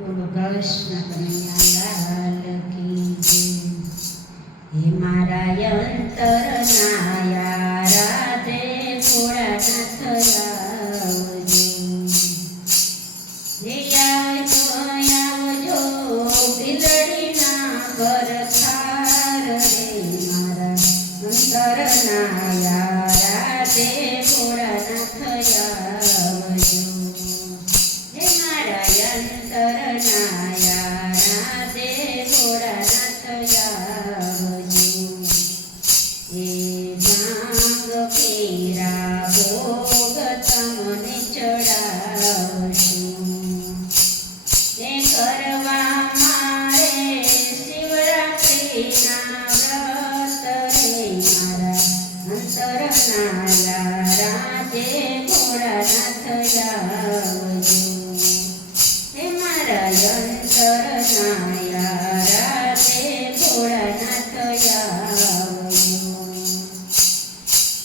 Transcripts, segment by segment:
બોલો કૃષ્ણ કનૈયાલાલ કી જય। હે મારા અંતરના યારા તે ભોળાનાથ આવજો। હે આવજો બિલડીના બરખાર રે મારા અંતરના યારા તે ભોળાનાથ આવજો। હે મારા અંતરના યારા તે ભોળાનાથ આવજો। એ ભાંગ પીરા ભોગ તમને ચડાવશું। એ કરવા મારે શિવરાત્રિના વ્રત રે મારા અંતરના યારા તે ભોળાનાથ આવજો। હે મારા અંતરના યારા તે ભોળાનાથ આવજો।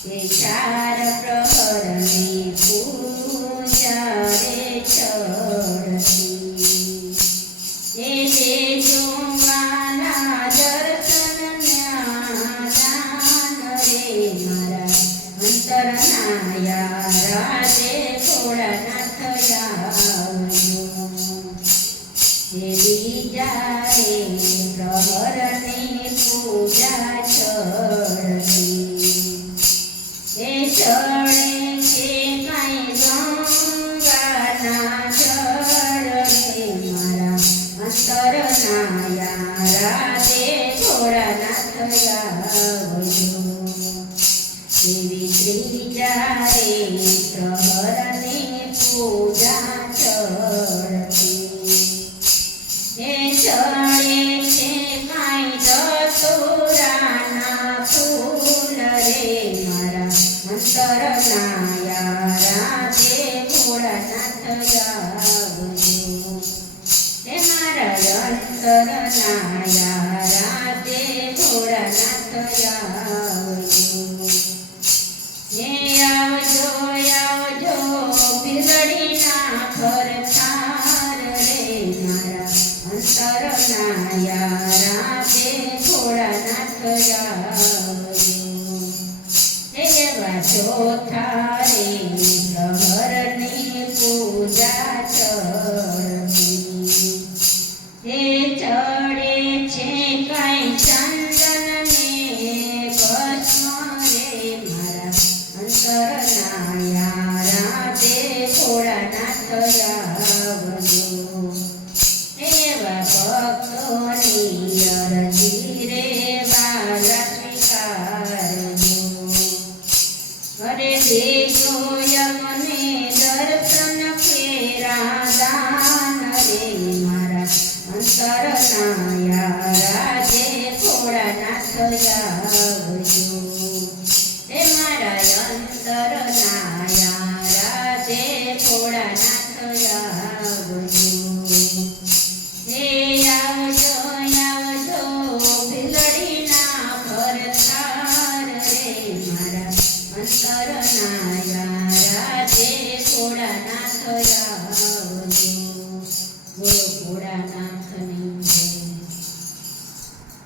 એ ચાર પ્રહરની પૂજા રે ચડતી। એ દેજો મારા દર્શન દાન રે મારા અંતરના યારા તે ભોળાનાથ આવજો। હે બીજા રે પ્રહરની પૂજા ચડતી। એ ચડે છે કાંઈ ગંગાના જળ રે મારા અંતરના યારા તે ભોળાનાથ આવજો। એવી ત્રીજા રે પ્રહરની પૂજા ચડતી। એ ચડે છે કાંઈ ધતુરાના ફૂલ રે મારા અંતરના યારા તે ભોળાનાથ આવજો। હે મારા અંતરના યારા તે ભોળાનાથ આવજો। હે આવજો આવજો બિલડીના ખરખાર રે મારા અંતરના યારા તે ભોળાનાથ આવજો। હે એવા ચોથા રે પ્રહરની પૂજા ચડતી। હે ચડે છે કાંઈ ચંદન ને ભસ્મ રે મારા અંતરના યારા તે ભોળાનાથ આવજો। એવા ભક્તોની અરજી રે વાલા સ્વીકારજો। અરે દેજો યમને દર્શન ફેરા દાન રે મારા અંતરના યારા તે ભોળાનાથ આવજો। હે મારા અંતરના યારા તે ભોળાનાથ આવજો। હે આવજો આવજો બિલડીના ખરખાર રે મારા અંતરના